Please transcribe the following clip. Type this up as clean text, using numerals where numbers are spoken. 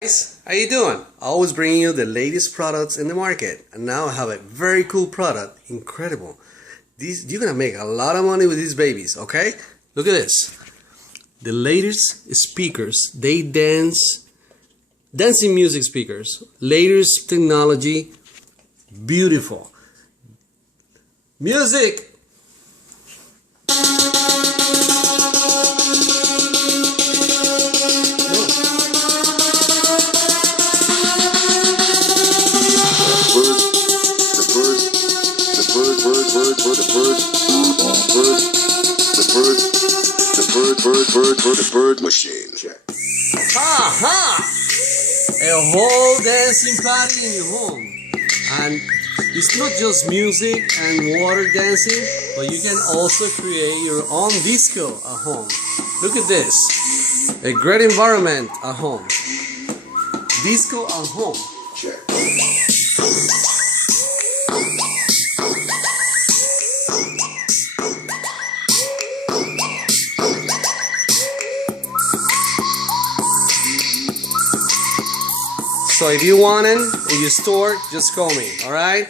Guys, how you doing? Always bringing you the latest products in the market, and now I have a very cool product. Incredible. You're gonna make a lot of money with these babies. Okay, look at this. The latest speakers. They dancing music speakers. Latest technology. Beautiful music. The bird machine. Check. Aha! A whole dancing party in your home. And it's not just music and water dancing, but you can also create your own disco at home. Look at this. A great environment at home. Disco at home. Check. So if you want it in your store, just call me, alright?